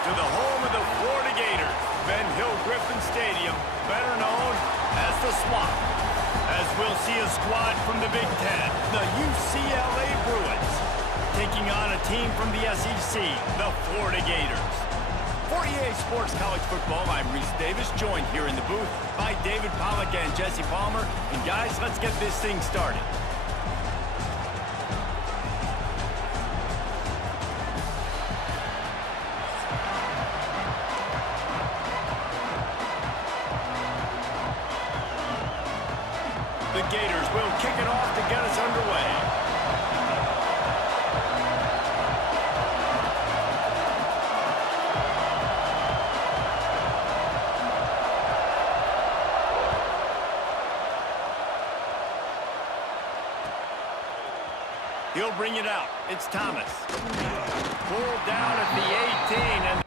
to the home of the Florida Gators, Ben Hill Griffin Stadium, better known as the Swamp. As we'll see a squad from the Big Ten, the UCLA Bruins, taking on a team from the SEC, the Florida Gators. For EA Sports College Football, I'm Reese Davis, joined here in the booth by David Pollack and Jesse Palmer. And guys, let's get this thing started. The Gators will kick it off to get us underway. He'll bring it out. It's Thomas. Pulled down at the 18 and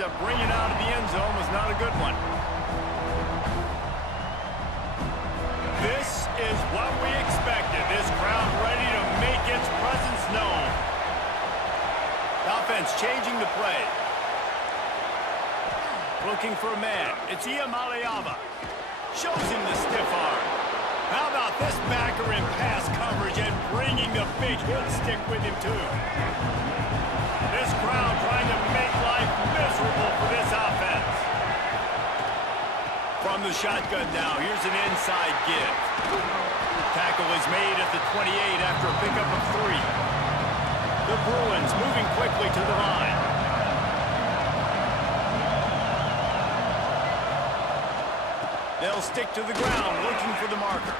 to bring it out of the end zone was not a good one. This is what we expected. This crowd ready to make its presence known. Offense changing the play. Looking for a man. It's Iamaleava. Shows him the stiff arm. How about this backer in pass coverage and bringing the big hit stick with him too. This crowd trying to make life miserable for this offense. From the shotgun now, here's an inside give. Tackle is made at the 28 after a pickup of 3. The Bruins moving quickly to the line. They'll stick to the ground looking for the marker.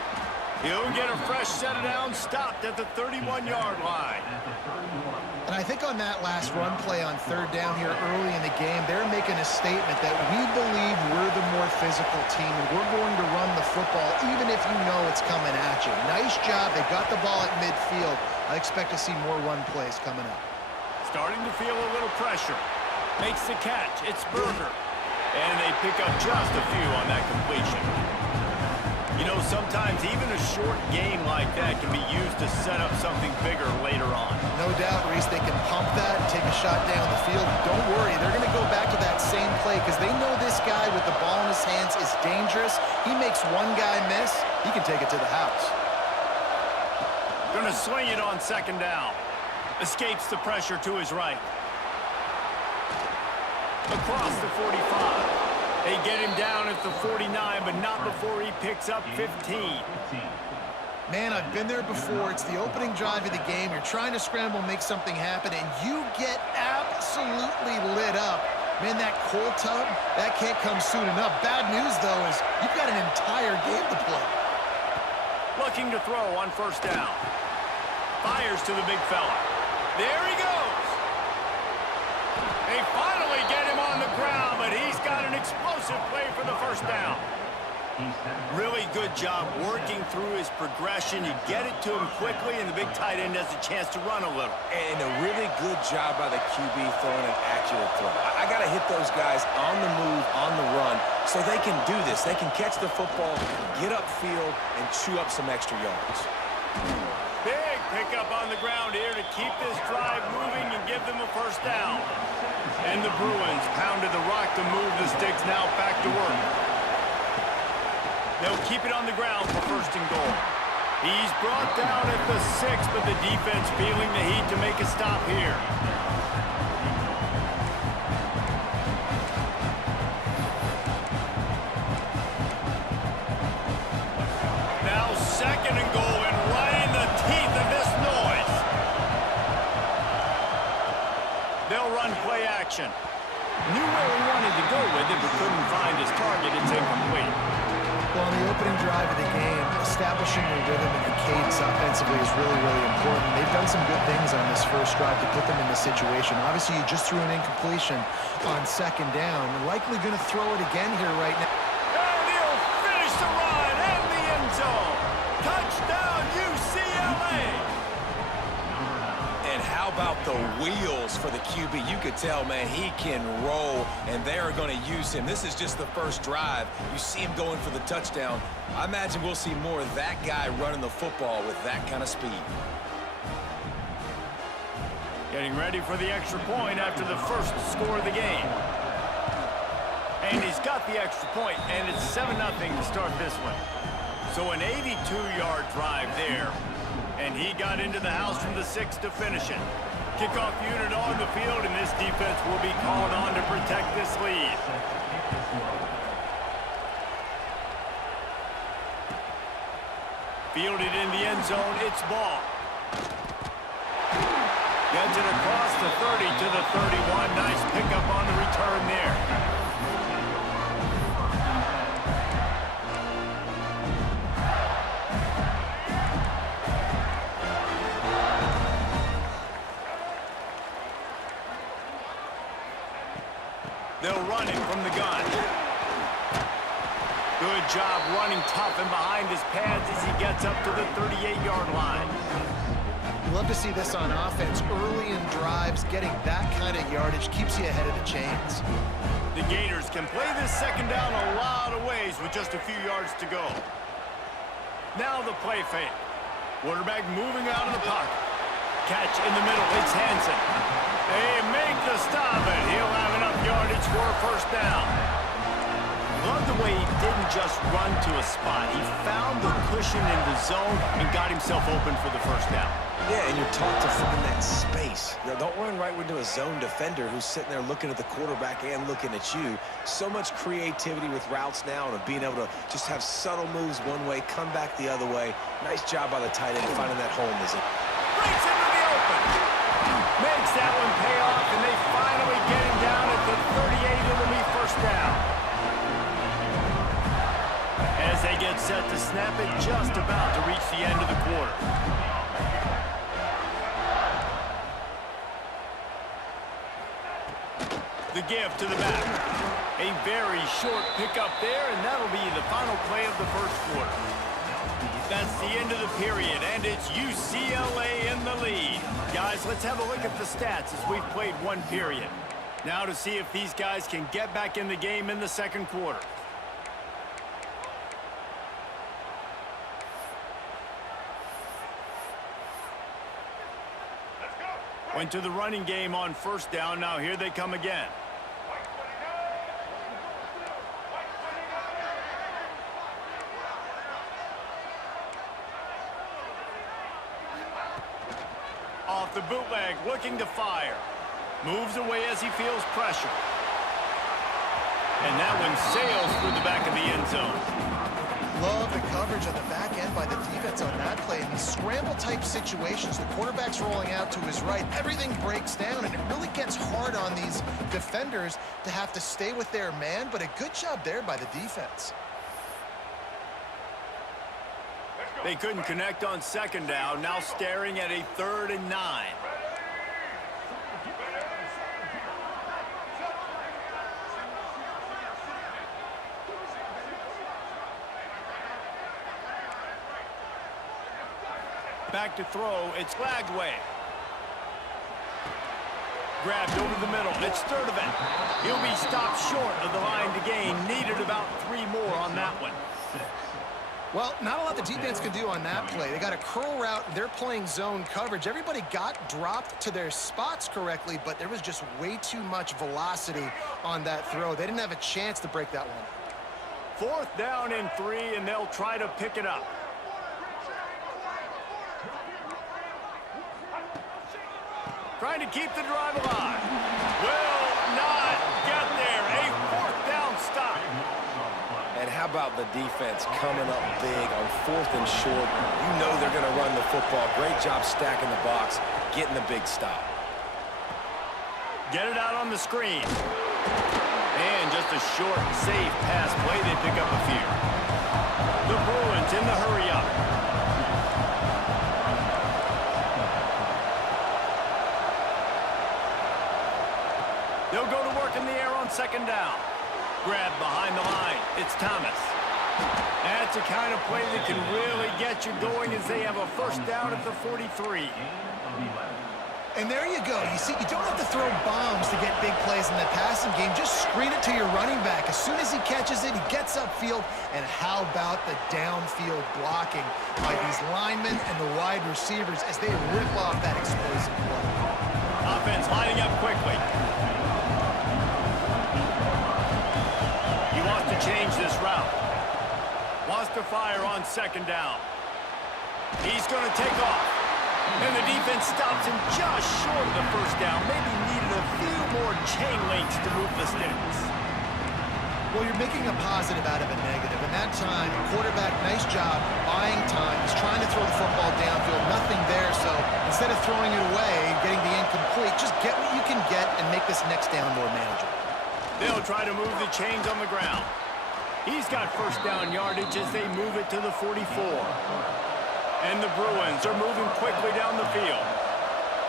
He'll get a fresh set of downs stopped at the 31-yard line. And I think on that last run play on third down here early in the game, they're making a statement that we believe we're the more physical team and we're going to run the football even if you know it's coming at you. Nice job. They got the ball at midfield. I expect to see more run plays coming up. Starting to feel a little pressure. Makes the catch. It's Berger. And they pick up just a few on that completion. You know, sometimes even a short game like that can be used to set up something bigger later on. No doubt, Reese, they can pump that and take a shot down the field. Don't worry, they're going to go back to that same play because they know this guy with the ball in his hands is dangerous. He makes one guy miss, he can take it to the house. Going to swing it on second down. Escapes the pressure to his right. Across the 45. They get him down at the 49, but not before he picks up 15. Man, I've been there before. It's the opening drive of the game. You're trying to scramble, make something happen, and you get absolutely lit up. Man, that cold tub, that can't come soon enough. Bad news, though, is you've got an entire game to play. Looking to throw on first down. Fires to the big fella. There he goes. They finally get him on the ground, but he's got an explosive play for the first down. Really good job working through his progression. You get it to him quickly, and the big tight end has a chance to run a little. And a really good job by the QB throwing an accurate throw. I got to hit those guys on the move, on the run, so they can do this. They can catch the football, get upfield, and chew up some extra yards. Big pickup on the ground here to keep this drive moving and give them a first down. And the Bruins pounded the rock to move the sticks now back to work. They'll keep it on the ground for first and goal. He's brought down at the 6, but the defense feeling the heat to make a stop here. Now second and goal, and right in the teeth of this noise. They'll run play action. Knew where he wanted to go with it, but couldn't find his target. target. It's incomplete. Well, on the opening drive of the game, establishing the rhythm and the cadence offensively is really, really important. They've done some good things on this first drive to put them in this situation. Obviously, you just threw an incompletion on second down. Likely going to throw it again here right now. And he'll finish the run and the end zone. Touchdown, UCLA! And how about the wheels for the QB? You could tell, man, he can roll, and they are going to use him. This is just the first drive. You see him going for the touchdown. I imagine we'll see more of that guy running the football with that kind of speed. Getting ready for the extra point after the first score of the game. And he's got the extra point, and it's 7-0 to start this one. So an 82-yard drive there. And he got into the house from the 6 to finish it. Kickoff unit on the field, and this defense will be called on to protect this lead. Fielded in the end zone, it's ball. Gets it across the 30 to the 31. Nice pickup on the return there. They'll run it from the gun. Good job running tough and behind his pads as he gets up to the 38-yard line. You love to see this on offense. Early in drives, getting that kind of yardage keeps you ahead of the chains. The Gators can play this second down a lot of ways with just a few yards to go. Now the play fake. Quarterback moving out of the pocket. Catch in the middle. It's Hansen. They make the stop, and he'll have enough yardage for a first down. Love the way he didn't just run to a spot. He found the cushion in the zone and got himself open for the first down. Yeah, and you're taught to find that space. You know, don't run right into a zone defender who's sitting there looking at the quarterback and looking at you. So much creativity with routes now and being able to just have subtle moves one way, come back the other way. Nice job by the tight end finding that home, isn't it? Breaks into the open. Makes that one pay off, and they finally get him down at the 38. It'll be first down. As they get set to snap it, just about to reach the end of the quarter. The give to the back. A very short pickup there, and that'll be the final play of the first quarter. That's the end of the period, and it's UCLA in the lead. Guys, let's have a look at the stats as we've played one period. Now to see if these guys can get back in the game in the second quarter. Went to the running game on first down. Now here they come again. Off the bootleg, looking to fire. Moves away as he feels pressure. And that one sails through the back of the end zone. Love the coverage on the back end by the defense on that play. In these scramble-type situations, the quarterback's rolling out to his right. Everything breaks down, and it really gets hard on these defenders to have to stay with their man, but a good job there by the defense. They couldn't connect on second down, now staring at a 3rd and 9. Back to throw, it's Lagway. Grabbed over the middle, it's Sturdivant. He'll be stopped short of the line to gain. Needed about 3 more on that one. Well, not a lot the defense can do on that play. They got a curl route. They're playing zone coverage. Everybody got dropped to their spots correctly, but there was just way too much velocity on that throw. They didn't have a chance to break that one. 4th down and 3, and they'll try to pick it up. Trying to keep the drive alive. Will not get there. A 4th down stop. And how about the defense coming up big on 4th and short? You know they're going to run the football. Great job stacking the box, getting the big stop. Get it out on the screen. And just a short, safe pass play. They pick up a few. The Bruins in the hurry-up. They'll go to work in the air on second down. Grab behind the line. It's Thomas. That's the kind of play that can really get you going as they have a first down at the 43. And there you go. You see, you don't have to throw bombs to get big plays in the passing game. Just screen it to your running back. As soon as he catches it, he gets upfield. And how about the downfield blocking by these linemen and the wide receivers as they rip off that explosive play. Offense lining up quickly. He wants to change this route. Wants to fire on second down. He's going to take off. And the defense stops him just short of the first down. Maybe needed a few more chain links to move the sticks. Well, you're making a positive out of a negative. And that time, quarterback, nice job, buying time. He's trying to throw the football downfield. Nothing there, so instead of throwing it away and getting the incomplete, just get what you can get and make this next down more manageable. They'll try to move the chains on the ground. He's got first down yardage as they move it to the 44. And the Bruins are moving quickly down the field.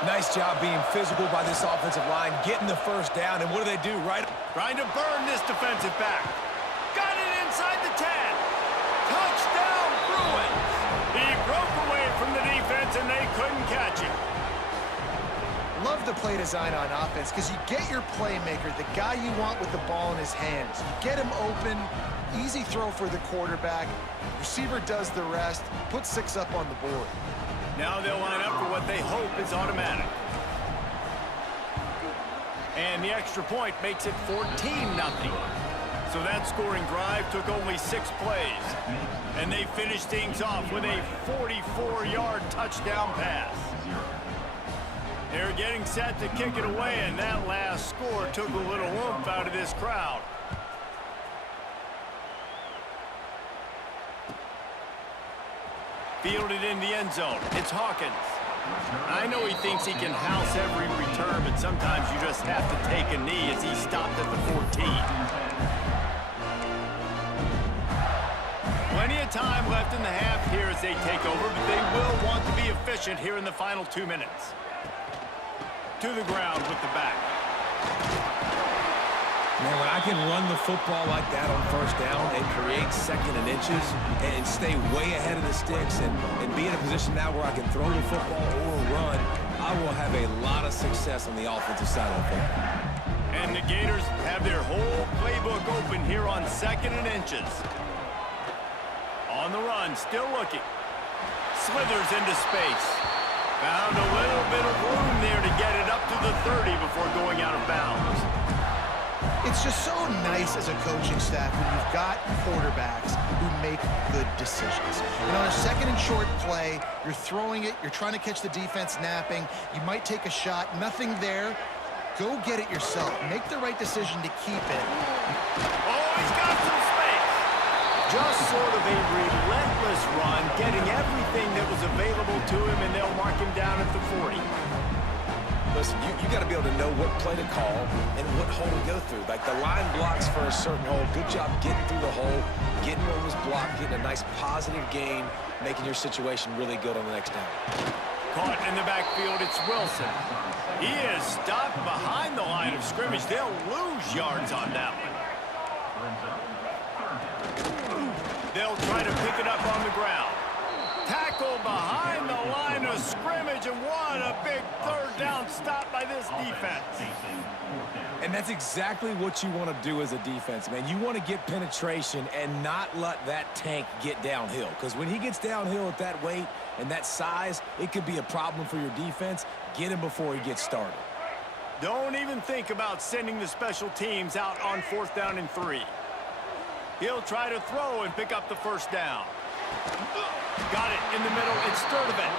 Nice job being physical by this offensive line, getting the first down. And what do? Right? Trying to burn this defensive back. Got it inside the 10. Touchdown, Bruins. He broke away from the defense, and they couldn't catch him. Love the play design on offense because you get your playmaker, the guy you want with the ball in his hands. You get him open, easy throw for the quarterback. Receiver does the rest, put 6 up on the board. Now they'll line up for what they hope is automatic. And the extra point makes it 14-0. So that scoring drive took only 6 plays. And they finished things off with a 44-yard touchdown pass. They're getting set to kick it away, and that last score took a little oomph out of this crowd. Fielded in the end zone. It's Hawkins. I know he thinks he can house every return, but sometimes you just have to take a knee as he stopped at the 14. Plenty of time left in the half here as they take over, but they will want to be efficient here in the final 2 minutes. To the ground with the back. Man, when I can run the football like that on first down and create second and inches and stay way ahead of the sticks and be in a position now where I can throw the football or run, I will have a lot of success on the offensive side of the football. And the Gators have their whole playbook open here on second and inches. On the run, still looking. Slithers into space. Found a little bit of room there to get it up to the 30 before going out of bounds. It's just so nice as a coaching staff when you've got quarterbacks who make good decisions. And on a second and short play, you're throwing it, you're trying to catch the defense napping, you might take a shot, nothing there. Go get it yourself. Make the right decision to keep it. Oh, he's got some space. Just sort of a relentless run, getting everything that was available to him, and they'll mark him down at the 40. Listen, you got to be able to know what play to call and what hole to go through. Like the line blocks for a certain hole. Good job getting through the hole, getting what was blocked, getting a nice positive gain, making your situation really good on the next down. Caught in the backfield, it's Wilson. He is stopped behind the line of scrimmage. They'll lose yards on that one. They'll try to pick it up on the ground. Tackle behind the line of scrimmage, and what a big third down stop by this defense. And that's exactly what you want to do as a defense, man. You want to get penetration and not let that tank get downhill. Because when he gets downhill at that weight and that size, it could be a problem for your defense. Get him before he gets started. Don't even think about sending the special teams out on 4th down and 3. He'll try to throw and pick up the first down. Got it in the middle. It's Sturdivant.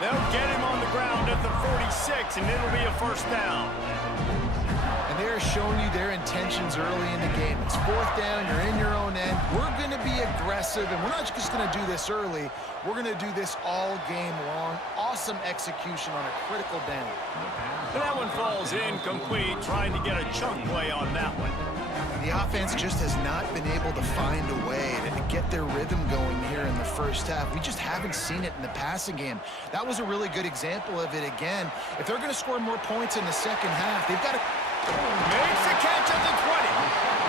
They'll get him on the ground at the 46, and it'll be a first down. And they're showing you their intentions early in the game. It's 4th down. You're in your own end. we're going to be aggressive, and we're not just going to do this early. We're going to do this all game long. Awesome execution on a critical down. And that one falls incomplete, trying to get a chunk play on that one. The offense just has not been able to find a way to get their rhythm going here in the first half. We just haven't seen it in the passing game. That was a really good example of it again. If they're going to score more points in the second half, they've got to... Makes the catch at the 20.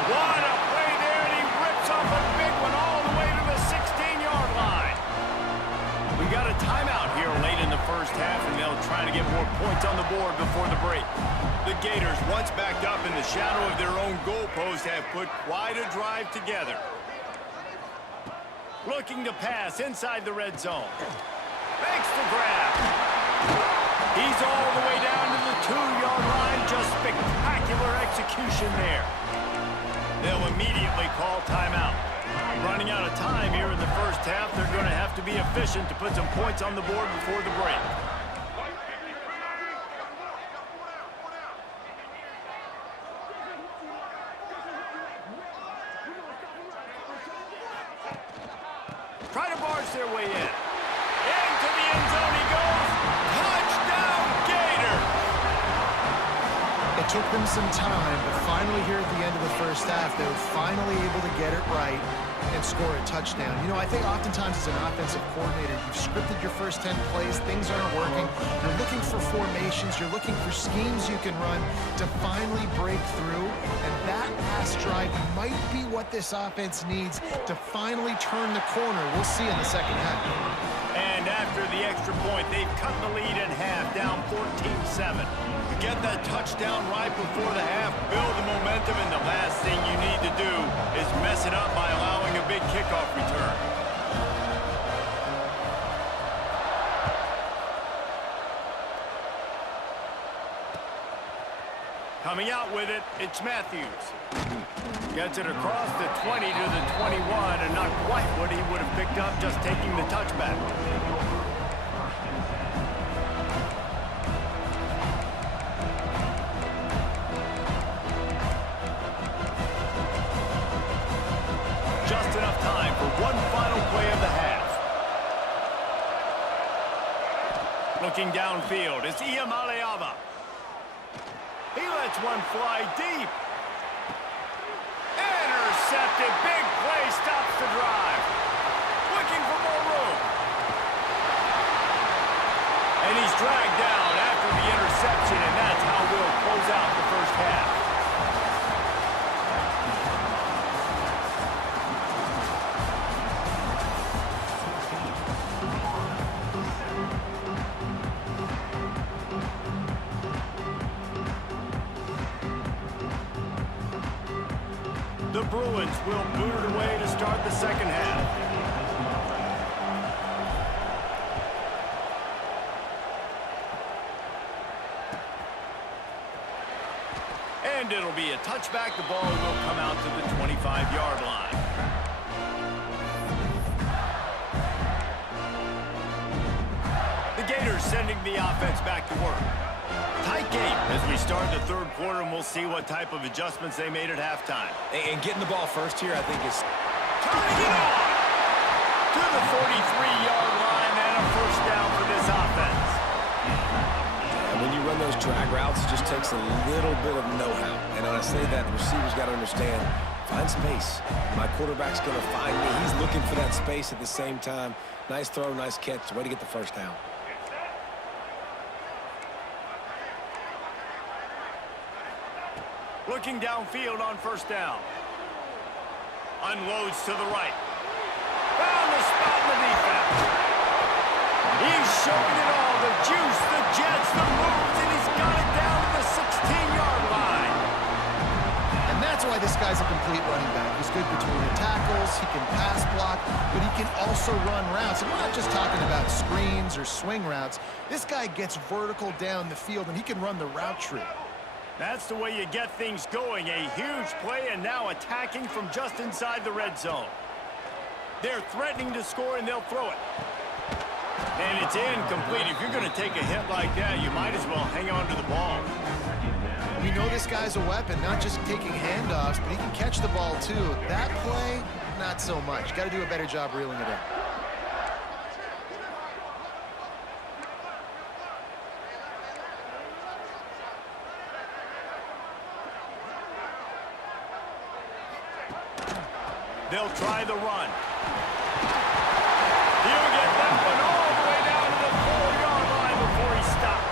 What a play there, and he rips off a big one all the way to the 16-yard line. We got a timeout here late in the first half, and they'll try to get more points on the board before the break. The Gators, once backed up in the shadow of their own goalpost, have put quite a drive together. Looking to pass inside the red zone. Makes the grab. He's all the way down to the 2-yard line. Just spectacular execution there. They'll immediately call timeout. Running out of time here in the first half. They're going to have to be efficient to put some points on the board before the break. Try to barge their way in. Into the end zone he goes. Touchdown, Gators! It took them some time, but finally here at the end of the first half, they were finally able to get it right and score a touchdown. You know, I think oftentimes as an offensive coordinator, you've scripted your first 10 plays, things aren't working. You're looking for formations, you're looking for schemes you can run to finally break through, and that last drive might be what this offense needs to finally turn the corner. We'll see in the second half. And after the extra point, they've cut the lead in half, down 14-7. Get that touchdown right before the half, build the momentum, and the last thing you need to do is mess it up by allowing a big kickoff return. Coming out with it, it's Matthews. Gets it across the 20 to the 21, and not quite what he would have picked up just taking the touchback. Just enough time for one final play of the half. Looking downfield, it's Iamaleava. He lets one fly deep. Intercepted. Big play stops the drive. Looking for more room. And he's dragged down after the interception, and that's how we'll close out the first half. The Bruins will boot it away to start the second half. And it'll be a touchback. The ball will come out to the 25-yard line. The Gators sending the offense back to work. Tight game as we start the third quarter, and we'll see what type of adjustments they made at halftime. And getting the ball first here, I think, is... Turning it on to the 43-yard line, and a first down for this offense. And when you run those drag routes, it just takes a little bit of know-how. And when I say that, the receiver's got to understand, find space. My quarterback's going to find me. He's looking for that space at the same time. Nice throw, nice catch. Way to get the first down. Looking downfield on first down. Unloads to the right. Found the spot in the defense. He's showing it all. The juice, the jets, the moves, and he's got it down to the 16-yard line. And that's why this guy's a complete running back. He's good between the tackles, he can pass block, but he can also run routes. And we're not just talking about screens or swing routes. This guy gets vertical down the field, and he can run the route tree. That's the way you get things going. A huge play, and now attacking from just inside the red zone. They're threatening to score, and they'll throw it. And it's incomplete. If you're going to take a hit like that, you might as well hang on to the ball. We know this guy's a weapon, not just taking handoffs, but he can catch the ball too. That play, nah, not so much. Got to do a better job reeling it in. They'll try the run. He'll get that one all the way down to the 4-yard line before he stopped.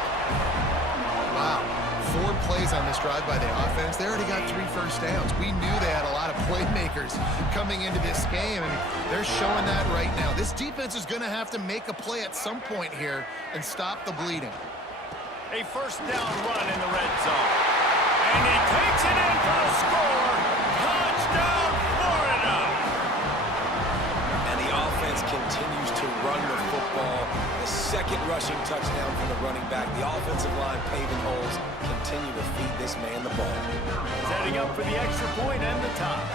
Wow. 4 plays on this drive by the offense. They already got 3 first downs. We knew they had a lot of playmakers coming into this game, and they're showing that right now. This defense is going to have to make a play at some point here and stop the bleeding. A first down run in the red zone. And he takes it in for the score. Touchdown, Florida! And the offense continues to run the football. The second rushing touchdown from the running back. The offensive line paving holes. Continue to feed this man the ball. Setting up for the extra point and the tie.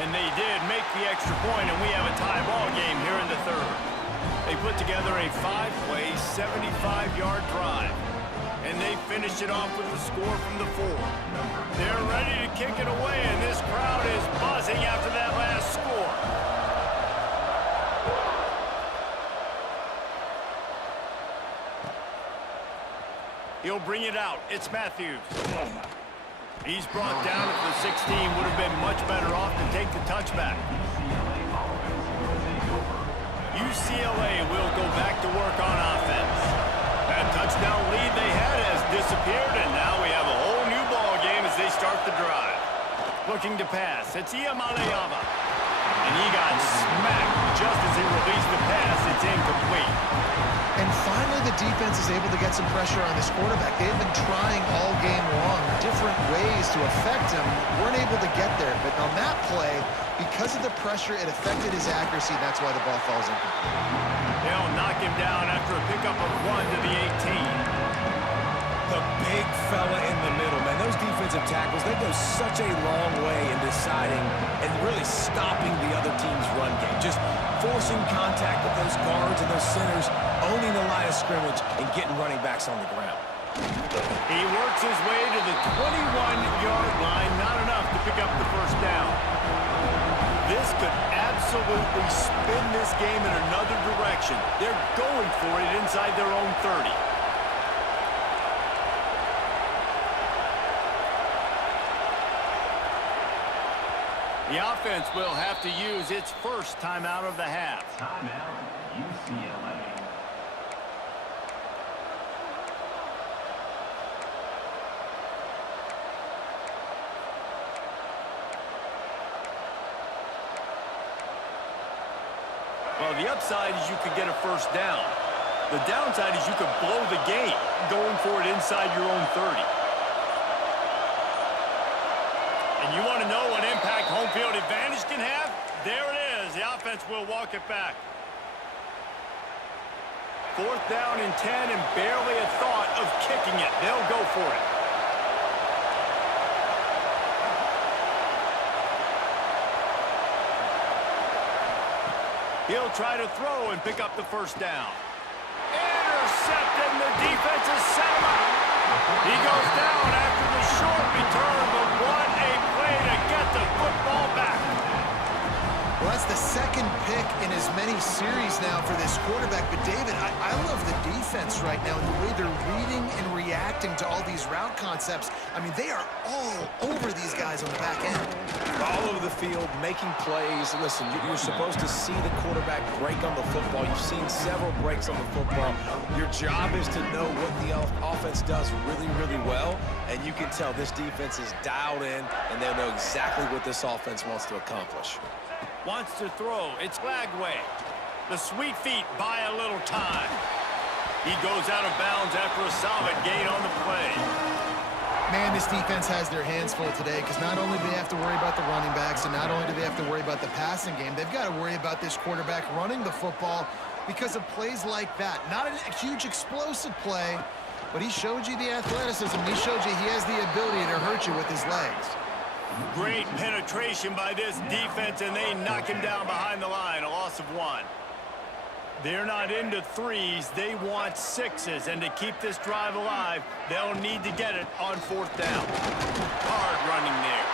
And they did make the extra point, and we have a tie ball game here in the third. They put together a 5-play, 75-yard drive. And they finished it off with a score from the 4. They're ready to kick it away, and this crowd is buzzing after that last score. He'll bring it out. It's Matthews. He's brought down at the 16. Would have been much better off to take the touchback. UCLA will go back to work on offense. That touchdown lead they had has disappeared, and now we have a whole new ball game as they start the drive. Looking to pass. It's Iamaleava. And he got smacked just as he released the pass. It's incomplete. And finally, the defense is able to get some pressure on this quarterback. They've been trying all game long different ways to affect him. Weren't able to get there. But on that play, because of the pressure, it affected his accuracy. That's why the ball falls incomplete. They'll knock him down after a pickup of 1 to the 18. The big fella in the middle, man. Those defensive tackles, they go such a long way in deciding and really stopping the other team's run game. Just forcing contact with those guards and those centers, owning the line of scrimmage, and getting running backs on the ground. He works his way to the 21-yard line. Not enough to pick up the first down. This could absolutely spin this game in another direction. They're going for it inside their own 30. The offense will have to use its first timeout of the half. Timeout, UCLA. Well, the upside is you could get a first down. The downside is you could blow the game going for it inside your own 30. And you want to know what impact home field advantage can have? There it is. The offense will walk it back. 4th down and 10 and barely a thought of kicking it. They'll go for it. He'll try to throw and pick up the first down. Intercepted, and the defense is set him up. He goes down after the short return, but what a play to get the football back. Well, that's the second pick in as many series now for this quarterback. But, David, I love the defense right now and the way they're reading and reacting to all these route concepts. I mean, they are all over these guys on the back end. All over the field, making plays. Listen, you're supposed to see the quarterback break on the football. You've seen several breaks on the football. Your job is to know what the offense does really, really well. And you can tell this defense is dialed in, and they'll know exactly what this offense wants to accomplish. Wants to throw. It's Lagway. The sweet feet buy a little time. He goes out of bounds after a solid gain on the play. Man, this defense has their hands full today because not only do they have to worry about the running backs and not only do they have to worry about the passing game, they've got to worry about this quarterback running the football because of plays like that. Not a huge explosive play, but he showed you the athleticism. He showed you he has the ability to hurt you with his legs. Great penetration by this defense, and they knock him down behind the line, a loss of 1. They're not into 3s, they want 6s, and to keep this drive alive, they'll need to get it on 4th down. Hard running there.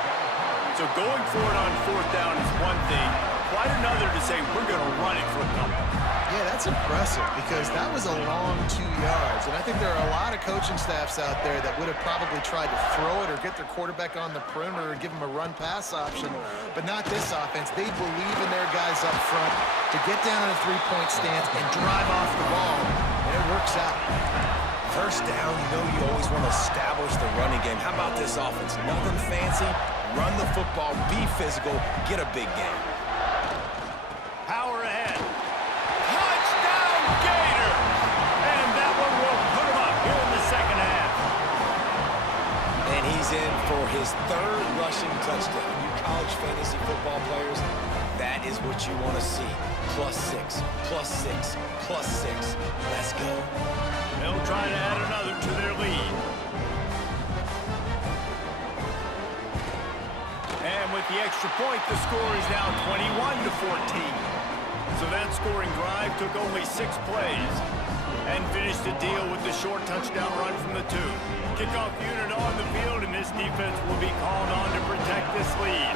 So going for it on fourth down is one thing, quite another to say we're going to run it for a couple. Yeah, that's impressive because that was a long 2 yards. And I think there are a lot of coaching staffs out there that would have probably tried to throw it or get their quarterback on the perimeter or give him a run-pass option. But not this offense. They believe in their guys up front to get down in a three-point stance and drive off the ball. And it works out. First down, you know you always want to establish the running game. How about this offense? Nothing fancy. Run the football, be physical, get a big game. Power ahead. Touchdown, Gators! And that one will put him up here in the second half. And he's in for his third rushing touchdown. You college fantasy football players, that is what you want to see. +6, +6, +6. Let's go. They'll try to add another to their lead. And with the extra point, the score is now 21-14. So that scoring drive took only 6 plays and finished the deal with the short touchdown run from the 2. Kickoff unit on the field, and this defense will be called on to protect this lead.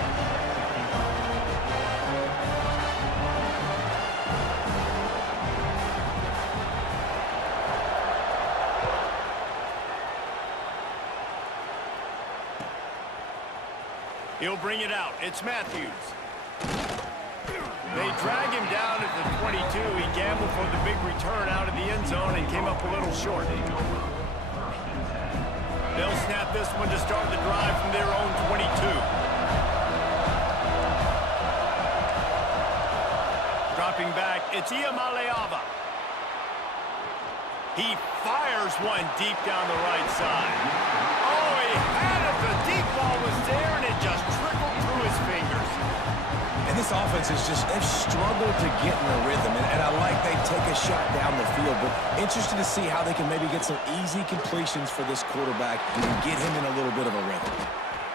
He'll bring it out. It's Matthews. They drag him down at the 22. He gambled for the big return out of the end zone and came up a little short. They'll snap this one to start the drive from their own 22. Dropping back, it's Iamaleava. He fires one deep down the right side. Oh, he had it. The deep ball was there, and it just trickled through his fingers. And this offense is just, they've struggled to get in a rhythm, and I like they take a shot down the field, but interested to see how they can maybe get some easy completions for this quarterback and get him in a little bit of a rhythm.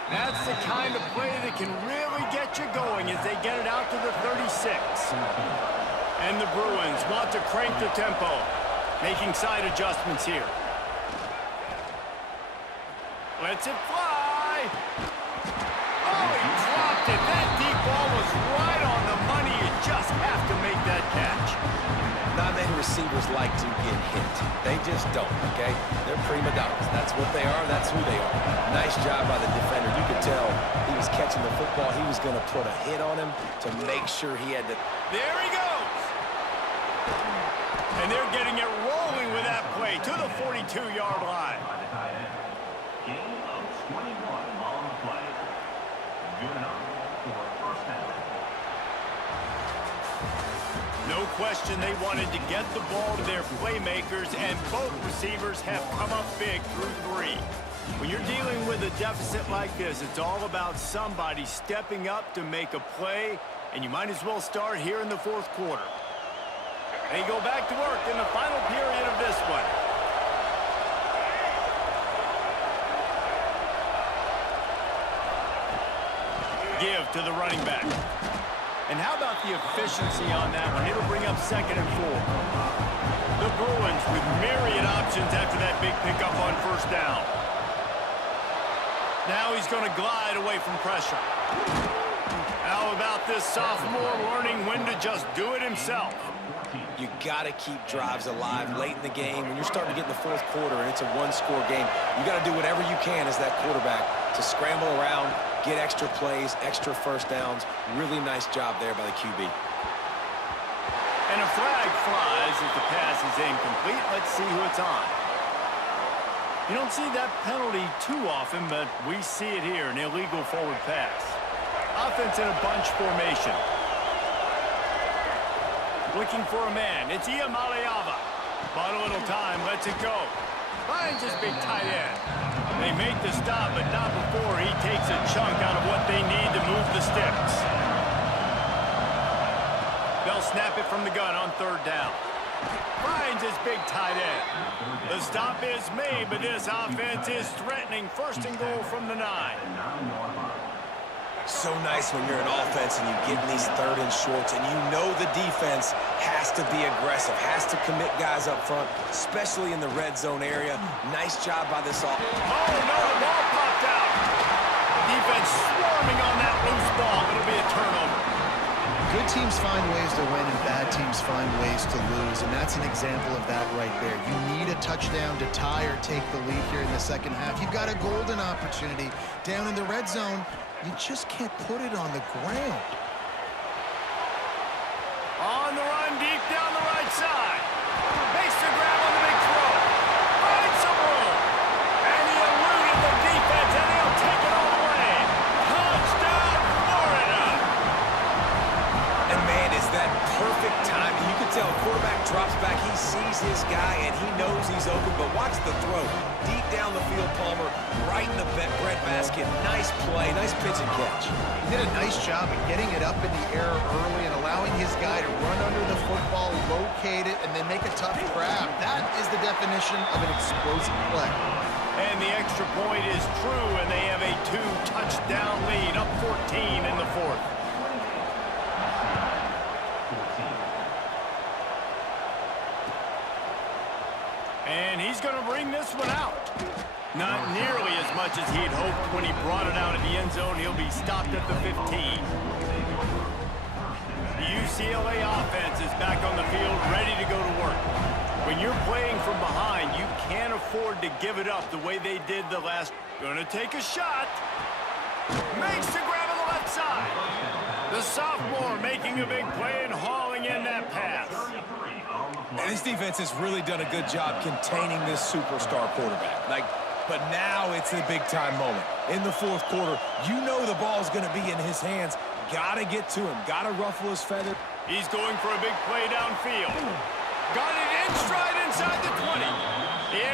That's the kind of play that can really get you going as they get it out to the 36. And the Bruins want to crank the tempo, making side adjustments here. Lets it fly. Oh, he dropped it. That deep ball was right on the money. You just have to make that catch. Not many receivers like to get hit. They just don't, okay? They're prima donnas. That's what they are. That's who they are. Nice job by the defender. You could tell he was catching the football. He was going to put a hit on him to make sure he had to. There he goes. And they're getting it rolling with that play to the 42-yard line. Gain of 21 on the play. Good enough for a first down. No question they wanted to get the ball to their playmakers, and both receivers have come up big through 3. When you're dealing with a deficit like this, it's all about somebody stepping up to make a play, and you might as well start here in the 4th quarter. They go back to work in the final period of this one. Give to the running back. And how about the efficiency on that one? It'll bring up 2nd and 4. The Bruins with myriad options after that big pickup on 1st down. Now he's going to glide away from pressure. How about this sophomore learning when to just do it himself? You got to keep drives alive late in the game. When you're starting to get in the 4th quarter and it's a one-score game, you got to do whatever you can as that quarterback to scramble around, get extra plays, extra first downs. Really nice job there by the QB. And a flag flies as the pass is incomplete. Let's see who it's on. You don't see that penalty too often, but we see it here, an illegal forward pass. Offense in a bunch formation. Looking for a man. It's Iamaleava. Bought a little time. Lets it go. Finds his big tight end. They make the stop, but not before he takes a chunk out of what they need to move the sticks. They'll snap it from the gun on 3rd down. Finds his big tight end. The stop is made, but this offense is threatening. 1st and goal from the 9. So nice when you're an offense and you get in these 3rd and shorts and you know the defense has to be aggressive, has to commit guys up front, especially in the red zone area. Nice job by this offense. Oh, no, the ball popped out. defense swarming on that loose ball. It'll be a turnover. Good teams find ways to win and bad teams find ways to lose, and that's an example of that right there. You need a touchdown to tie or take the lead here in the second half. You've got a golden opportunity down in the red zone. You just can't put it on the ground. On the run, deep down the right side. Makes the grab on the big throw. Finds some room. And he eluded the defense, and he'll take it all the way. Touchdown, Florida! And man, is that perfect timing. You can tell quarterback drops back. He sees his guy, and he knows he's open. But watch the throw. Deep down the field, Palmer, right in the breadbasket. Nice play, nice pitch and catch. He did a nice job of getting it up in the air early and allowing his guy to run under the football, locate it, and then make a tough grab. That is the definition of an explosive play. And the extra point is true, and they have a 2-touchdown lead, up 14 in the fourth. And he's going to bring this one out. Not nearly as much as he'd hoped when he brought it out of the end zone. He'll be stopped at the 15. The UCLA offense is back on the field, ready to go to work. When you're playing from behind, you can't afford to give it up the way they did the last. Gonna take a shot. Makes the grab on the left side. The sophomore making a big play and hauling in that pass. And this defense has really done a good job containing this superstar quarterback. But now it's a big-time moment. In the fourth quarter, you know the ball's going to be in his hands. Got to get to him. Got to ruffle his feather. He's going for a big play downfield. Got it in stride inside the 20.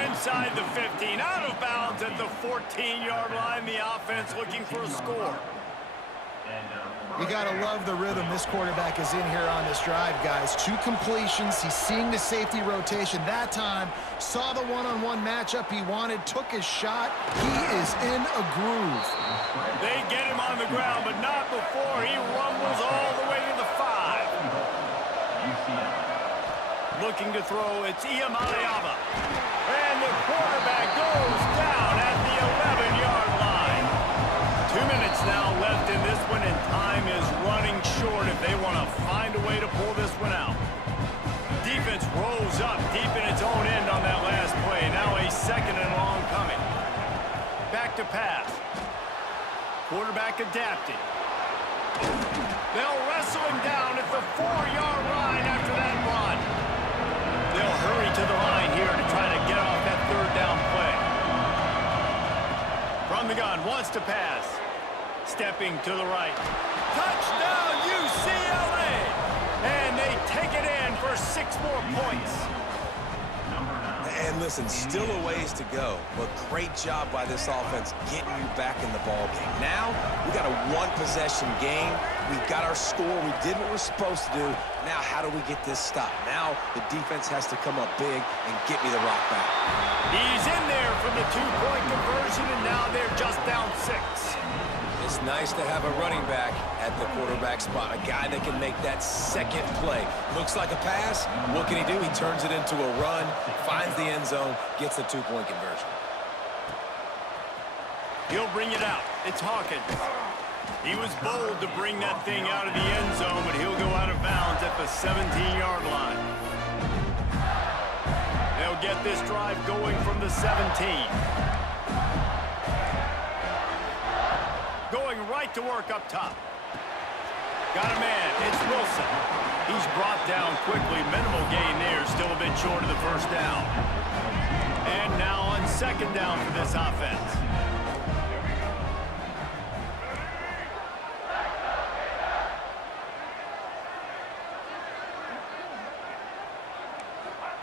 Inside the 15. Out of bounds at the 14-yard line. The offense looking for a score. You got to love the rhythm this quarterback is in here on this drive, guys. 2 completions. He's seeing the safety rotation that time. Saw the one-on-one matchup he wanted. Took his shot. He is in a groove. They get him on the ground, but not before he rumbles all the way to the 5. Looking to throw, it's Iamaleava. And the quarterback goes down at the 11-yard line. 2 minutes now left in this one, and time is running short if they want to find a way to pull this one out. Defense rolls up deep in its own end on that last play. Now a second and long coming. Back to pass. Quarterback adapting. They'll wrestle him down at the 4-yard line after that run. They'll hurry to the line here to try to get off that third down play. From the gun, wants to pass. Stepping to the right. Touchdown, UCLA! And they take it in for 6 more points. And listen, still a ways to go, but great job by this offense getting you back in the ball game. Now, we got a 1-possession game. We've got our score. We did what we're supposed to do. Now, how do we get this stopped? Now, the defense has to come up big and get me the rock back. He's in there from the 2-point conversion, and now they're just down 6. It's nice to have a running back at the quarterback spot, a guy that can make that second play. Looks like a pass. What can he do? He turns it into a run, finds the end zone, gets the 2-point conversion. He'll bring it out. It's Hawkins. He was bold to bring that thing out of the end zone, but he'll go out of bounds at the 17-yard line. They'll get this drive going from the 17. Going right to work up top. Got a man. It's Wilson. He's brought down quickly. Minimal gain there. Still a bit short of the first down. And now on second down for this offense.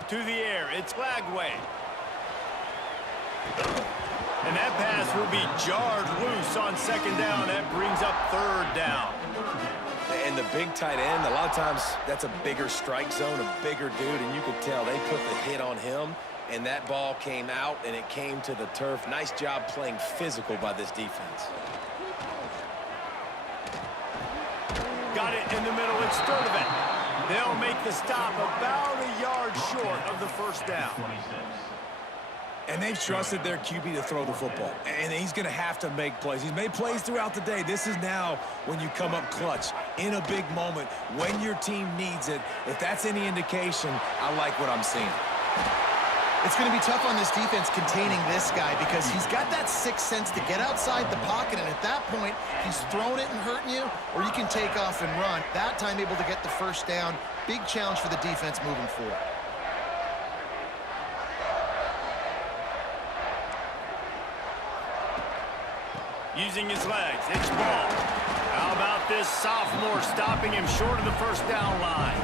To the air. It's Lagway. And that pass will be jarred loose on second down. That brings up third down. And the big tight end, a lot of times that's a bigger strike zone, a bigger dude, and you could tell they put the hit on him, and that ball came out, and it came to the turf. Nice job playing physical by this defense. Got it in the middle. It's Sturdivant. They'll make the stop about a yard short of the first down. And they've trusted their QB to throw the football. And he's going to have to make plays. He's made plays throughout the day. This is now when you come up clutch in a big moment when your team needs it. If that's any indication, I like what I'm seeing. It's going to be tough on this defense containing this guy because he's got that sixth sense to get outside the pocket, and at that point, he's throwing it and hurting you, or you can take off and run. That time able to get the first down. Big challenge for the defense moving forward. Using his legs, it's ball. How about this sophomore stopping him short of the first down line?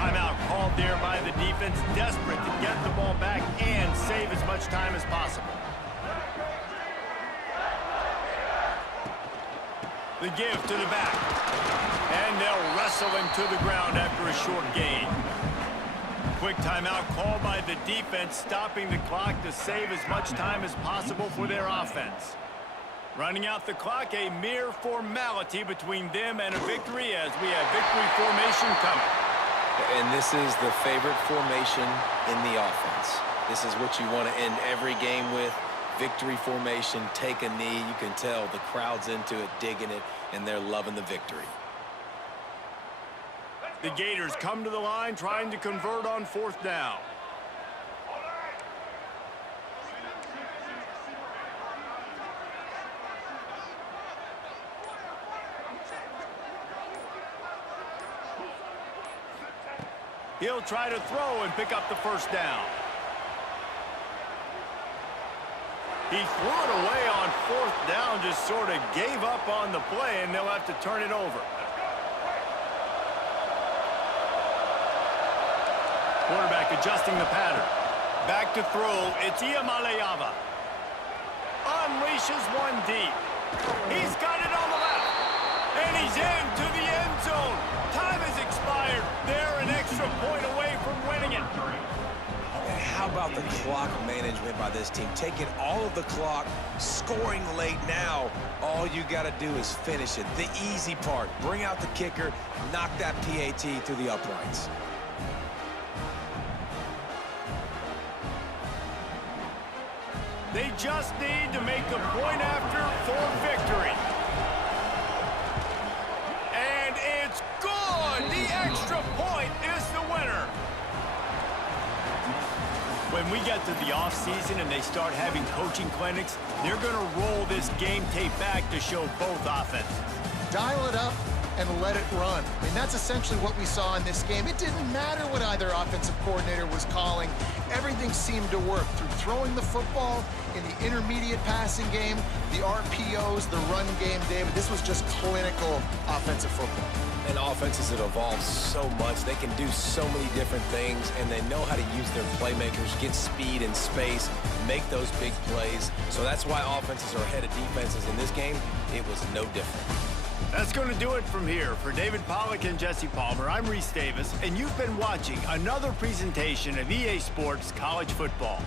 Timeout called there by the defense, desperate to get the ball back and save as much time as possible. The give to the back. And they'll wrestle him to the ground after a short gain. Quick timeout called by the defense, stopping the clock to save as much time as possible for their offense. Running out the clock, a mere formality between them and a victory as we have victory formation coming. And this is the favorite formation in the offense. This is what you want to end every game with. Victory formation, take a knee. You can tell the crowd's into it, digging it, and they're loving the victory. The Gators come to the line trying to convert on fourth down. He'll try to throw and pick up the first down. He threw it away on fourth down, just sort of gave up on the play, and they'll have to turn it over. Quarterback adjusting the pattern. Back to throw, it's Iamaleava. Unleashes one deep. He's got it on the left. And he's into the end zone. Time has expired. They're an extra point away from winning it. And how about the clock management by this team? Taking all of the clock, scoring late now. All you got to do is finish it. The easy part. Bring out the kicker, knock that PAT through the uprights. They just need to make the point after for victory. And it's good! The extra point is the winner. When we get to the offseason and they start having coaching clinics, they're going to roll this game tape back to show both offenses. Dial it up and let it run. I mean, that's essentially what we saw in this game. It didn't matter what either offensive coordinator was calling. Everything seemed to work through throwing the football, in the intermediate passing game, the RPOs, the run game, David. This was just clinical offensive football. And offenses have evolved so much. They can do so many different things, and they know how to use their playmakers, get speed and space, make those big plays. So that's why offenses are ahead of defenses in this game. It was no different. That's going to do it from here. For David Pollack and Jesse Palmer, I'm Reese Davis, and you've been watching another presentation of EA Sports College Football.